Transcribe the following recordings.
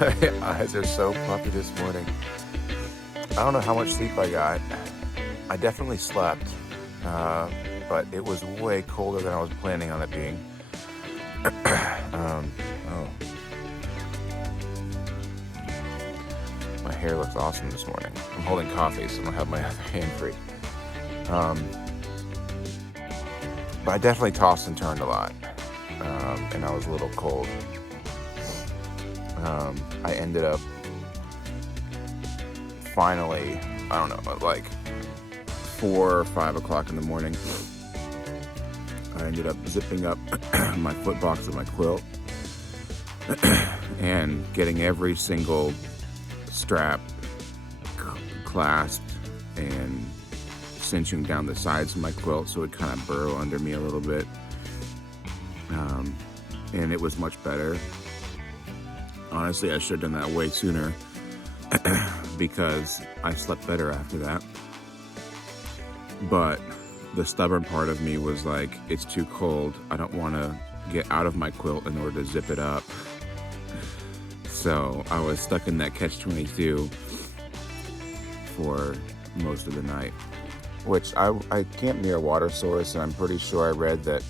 My eyes are so puffy this morning. I don't know how much sleep I got. I definitely slept, but it was way colder than I was planning on it being. Oh, my hair looks awesome this morning. I'm holding coffee, so I don't have my other hand free. But I definitely tossed and turned a lot, and I was a little cold. I ended up finally, I don't know, like 4 or 5 o'clock in the morning, I ended up zipping up my foot box of my quilt and getting every single strap clasped and cinching down the sides of my quilt so it kind of burrow under me a little bit. And it was much better. Honestly, I should have done that way sooner because I slept better after that. But the stubborn part of me was like, it's too cold. I don't want to get out of my quilt in order to zip it up. So I was stuck in that catch-22 for most of the night, which I camp near a water source, and I'm pretty sure I read that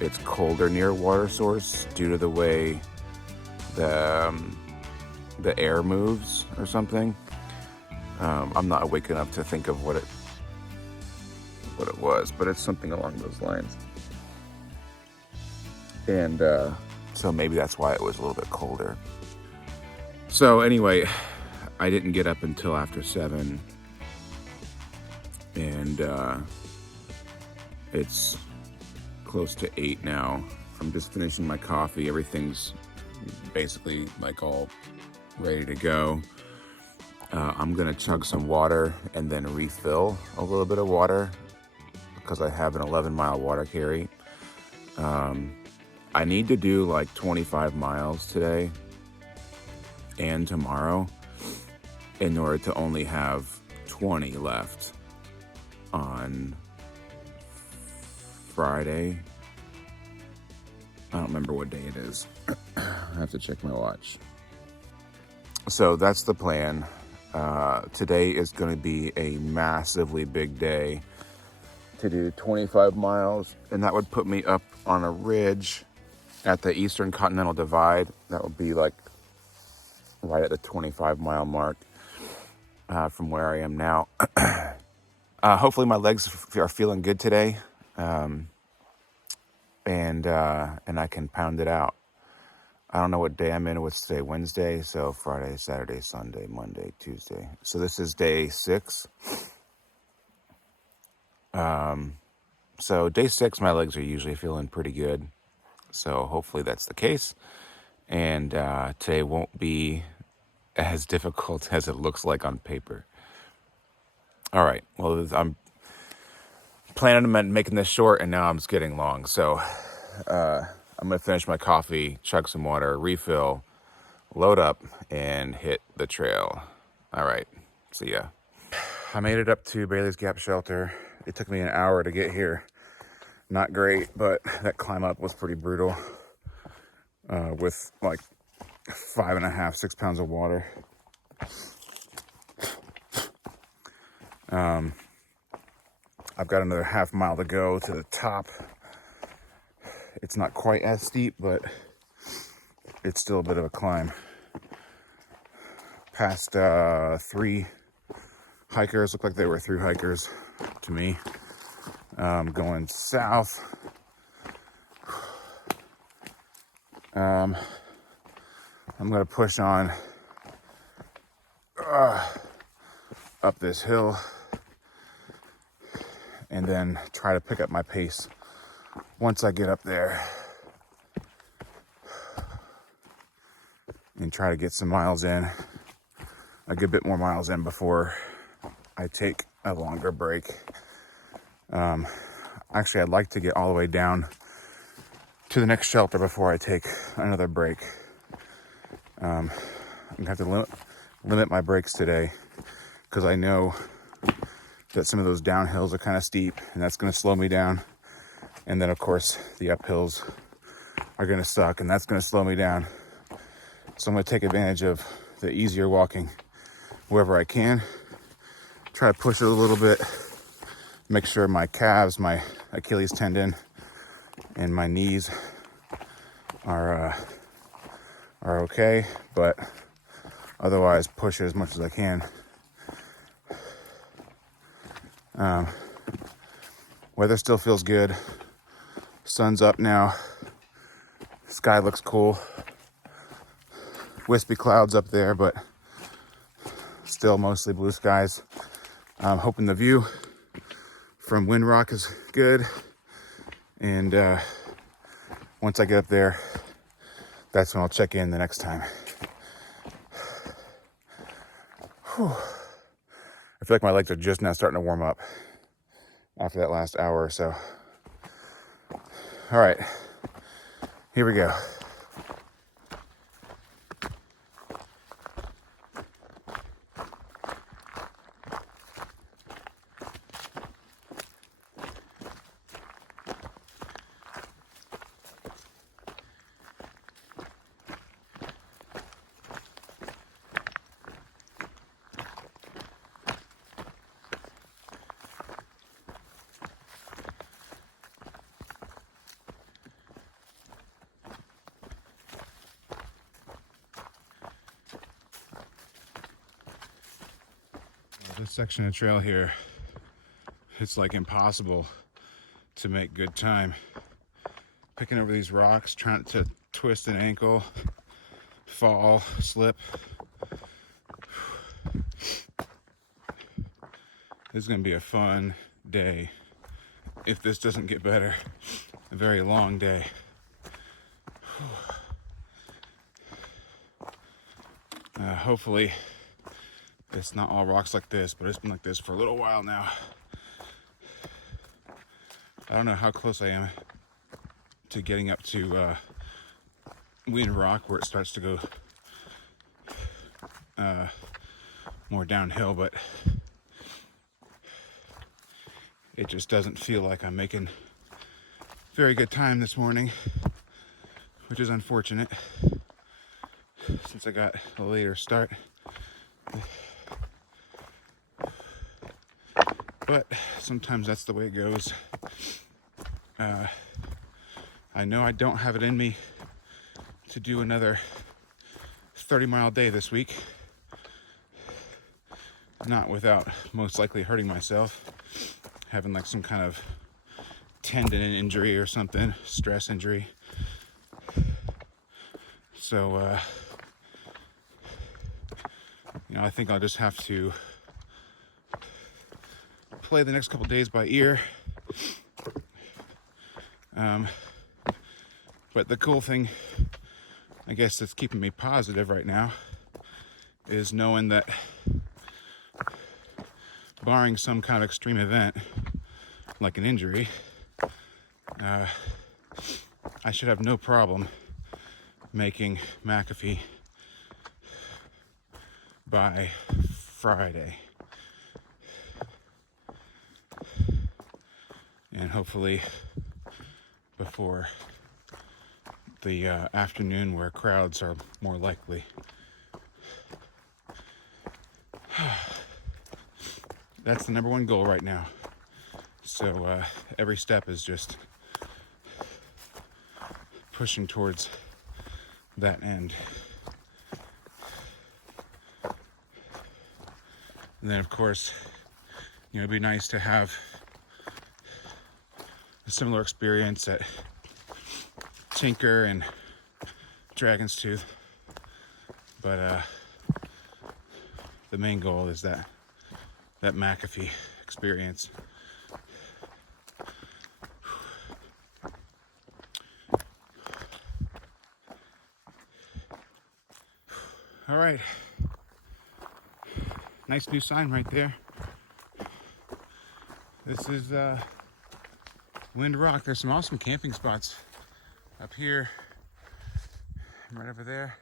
it's colder near a water source due to the way the air moves or something. I'm not awake enough to think of what it was, but it's something along those lines. And so maybe that's why it was a little bit colder. So anyway, I didn't get up until after 7, and it's close to 8 now. I'm just finishing my coffee. Everything's basically like all ready to go. I'm gonna chug some water and then refill a little bit of water because I have an 11-mile water carry. I need to do like 25 miles today and tomorrow in order to only have 20 left on Friday. I don't remember what day it is. I have to check my watch. So that's the plan. Today is going to be a massively big day to do 25 miles, and that would put me up on a ridge at the Eastern Continental Divide. That would be like right at the 25-mile mark from where I am now. Hopefully my legs are feeling good today, and I can pound it out. I don't know what day I'm in. What's today? Wednesday. So Friday, Saturday, Sunday, Monday, Tuesday. So this is day 6. So day 6, my legs are usually feeling pretty good. So hopefully that's the case. And today won't be as difficult as it looks like on paper. All right. Well, I'm planning on making this short, and now I'm just getting long. So I'm going to finish my coffee, chug some water, refill, load up, and hit the trail. All right. See ya. I made it up to Bailey's Gap Shelter. It took me an hour to get here. Not great, but that climb up was pretty brutal with like 5.5, 6 pounds of water. I've got another half mile to go to the top. It's not quite as steep, but it's still a bit of a climb. Past 3 hikers, looked like they were through hikers to me. Going south. I'm gonna push on up this hill and then try to pick up my pace once I get up there and try to get some miles in, a good bit more miles in before I take a longer break. Actually, I'd like to get all the way down to the next shelter before I take another break. I'm gonna have to limit my breaks today because I know that some of those downhills are kind of steep, and that's going to slow me down. And then, of course, the uphills are going to suck, and that's going to slow me down. So I'm going to take advantage of the easier walking wherever I can. Try to push it a little bit. Make sure my calves, my Achilles tendon, and my knees are okay. But otherwise, push it as much as I can. Weather still feels good. Sun's up now. Sky looks cool. Wispy clouds up there, but still mostly blue skies. I'm hoping the view from Wind Rock is good. And once I get up there, that's when I'll check in the next time. Whew. I feel like my legs are just now starting to warm up after that last hour or so. All right, here we go. This section of trail here, it's like impossible to make good time. Picking over these rocks, trying to twist an ankle, fall, slip. This is gonna be a fun day if this doesn't get better. A very long day. Hopefully it's not all rocks like this, but it's been like this for a little while now. I don't know how close I am to getting up to Wind Rock, where it starts to go more downhill, but it just doesn't feel like I'm making very good time this morning, which is unfortunate since I got a later start. But sometimes that's the way it goes. I know I don't have it in me to do another 30-mile day this week. Not without most likely hurting myself. Having like some kind of tendon injury or something, stress injury. So, I think I'll just have to play the next couple days by ear. But the cool thing, I guess, that's keeping me positive right now is knowing that, barring some kind of extreme event like an injury, I should have no problem making McAfee by Friday. And hopefully before the afternoon where crowds are more likely. That's the number one goal right now. So every step is just pushing towards that end. And then, of course, it'd be nice to have a similar experience at Tinker and Dragon's Tooth. But the main goal is that McAfee experience. All right. Nice new sign right there. This is Wind Rock. There's some awesome camping spots up here and right over there.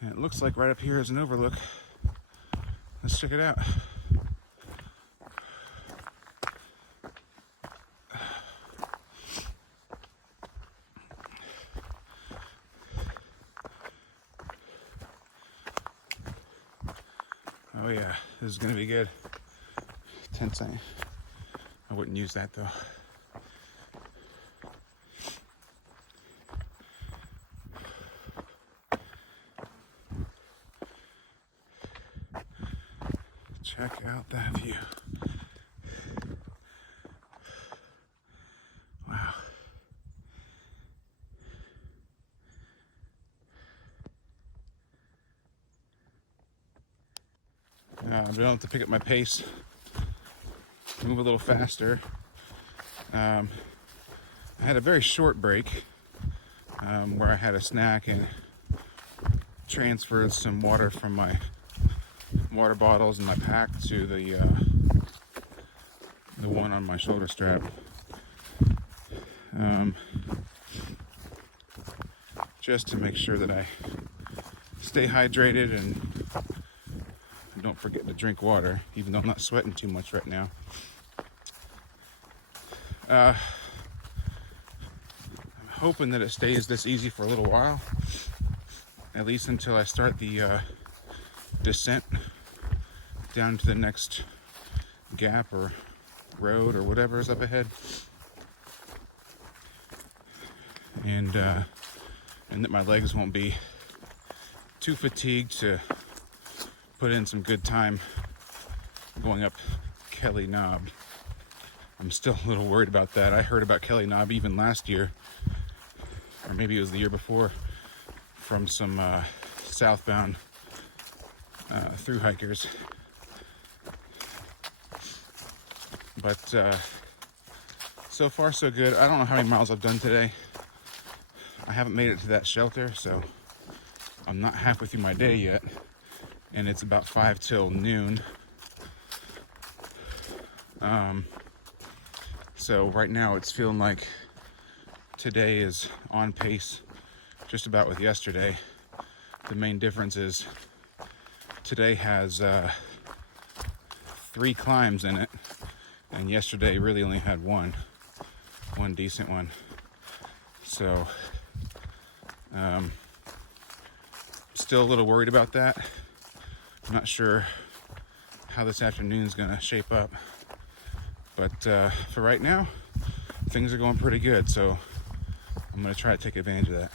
And it looks like right up here is an overlook. Let's check it out. Oh yeah, this is gonna be good. Tent sign. I wouldn't use that though. Check out that view. Wow. I don't have to pick up my pace, move a little faster. I had a very short break where I had a snack and transferred some water from my water bottles in my pack to the one on my shoulder strap. Just to make sure that I stay hydrated and don't forget to drink water, even though I'm not sweating too much right now. I'm hoping that it stays this easy for a little while, at least until I start the descent down to the next gap or road or whatever is up ahead, and that my legs won't be too fatigued to put in some good time going up Kelly Knob. I'm still a little worried about that. I heard about Kelly Knob even last year, or maybe it was the year before, from some southbound through hikers. But so far so good. I don't know how many miles I've done today. I haven't made it to that shelter, so I'm not halfway through my day yet, and it's about 5 till noon. So right now it's feeling like today is on pace just about with yesterday. The main difference is today has 3 climbs in it, and yesterday really only had one decent one. So still a little worried about that. I'm not sure how this afternoon is gonna shape up, but for right now things are going pretty good, so I'm gonna try to take advantage of that.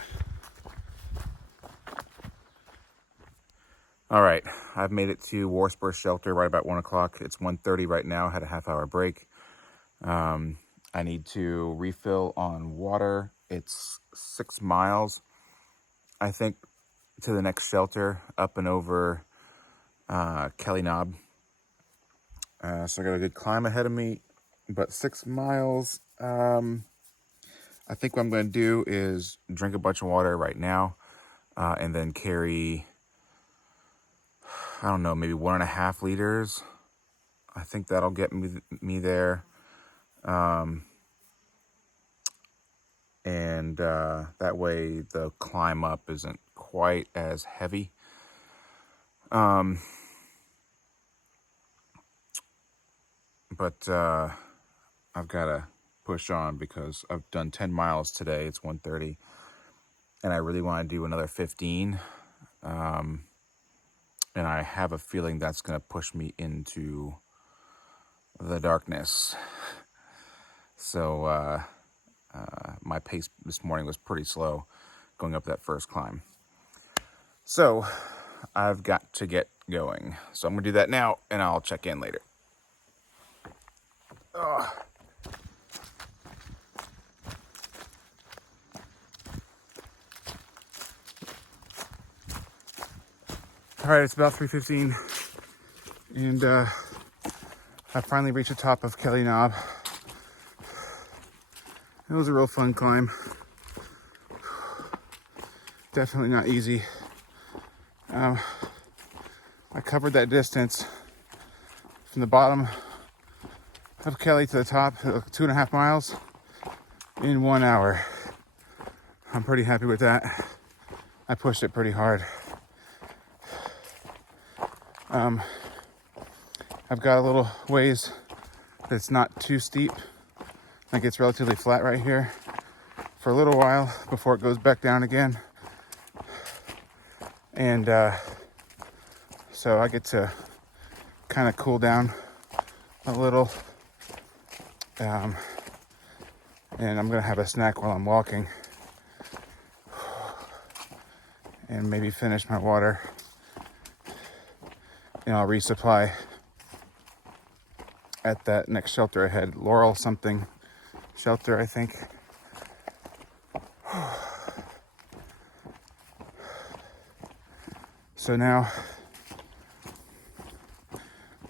All right, I've made it to Warspur Shelter right about 1 o'clock. It's 1:30 right now. Had a half-hour break. I need to refill on water. It's 6 miles, I think, to the next shelter up and over Kelly Knob. So I got a good climb ahead of me, but 6 miles. I think what I'm going to do is drink a bunch of water right now, and then carry, I don't know, maybe 1.5 liters. I think that'll get me there. And that way the climb up isn't quite as heavy. But I've got to push on because I've done 10 miles today. It's 1:30, and I really want to do another 15. And I have a feeling that's going to push me into the darkness. So my pace this morning was pretty slow going up that first climb. So I've got to get going. So I'm going to do that now, and I'll check in later. Ugh. All right, it's about 3:15, and I finally reached the top of Kelly Knob. It was a real fun climb. Definitely not easy. I covered that distance from the bottom of Kelly to the top, 2.5 miles, in 1 hour. I'm pretty happy with that. I pushed it pretty hard. I've got a little ways that's not too steep. Like it's relatively flat right here for a little while before it goes back down again. And so I get to kind of cool down a little. And I'm gonna have a snack while I'm walking, and maybe finish my water. And I'll resupply at that next shelter ahead, Laurel something shelter, I think. So now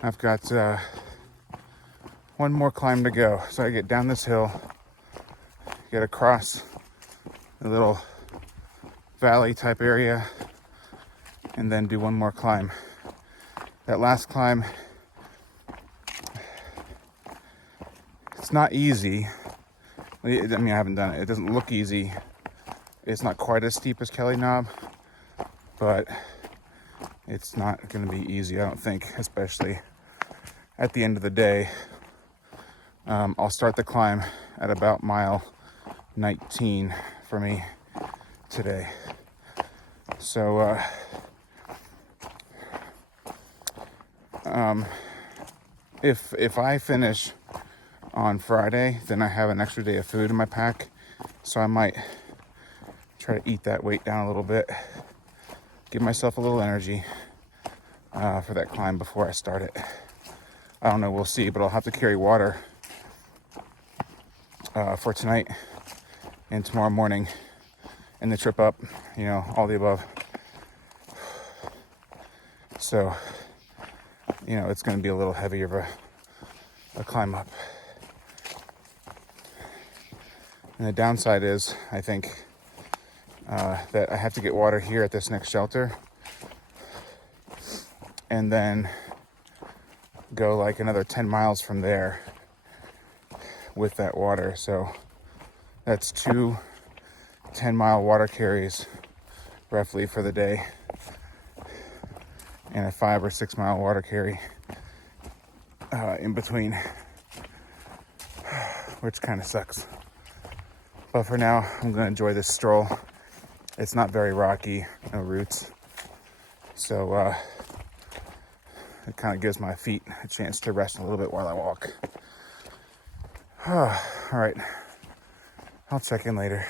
I've got one more climb to go. So I get down this hill, get across a little valley type area, and then do one more climb. That last climb, it's not easy. I mean, I haven't done it. It doesn't look easy. It's not quite as steep as Kelly Knob, but it's not going to be easy, I don't think, especially at the end of the day. I'll start the climb at about mile 19 for me today. So, if I finish on Friday, then I have an extra day of food in my pack, so I might try to eat that weight down a little bit, give myself a little energy for that climb before I start it. I don't know, we'll see, but I'll have to carry water for tonight and tomorrow morning and the trip up, you know, all the above. So, you know, it's going to be a little heavier of a climb up. And the downside is, I think, that I have to get water here at this next shelter and then go like another 10 miles from there with that water. So that's 2 10-mile water carries roughly for the day, and a 5 or 6 mile water carry in between, which kind of sucks. But for now, I'm going to enjoy this stroll. It's not very rocky, no roots. So it kind of gives my feet a chance to rest a little bit while I walk. All right, I'll check in later.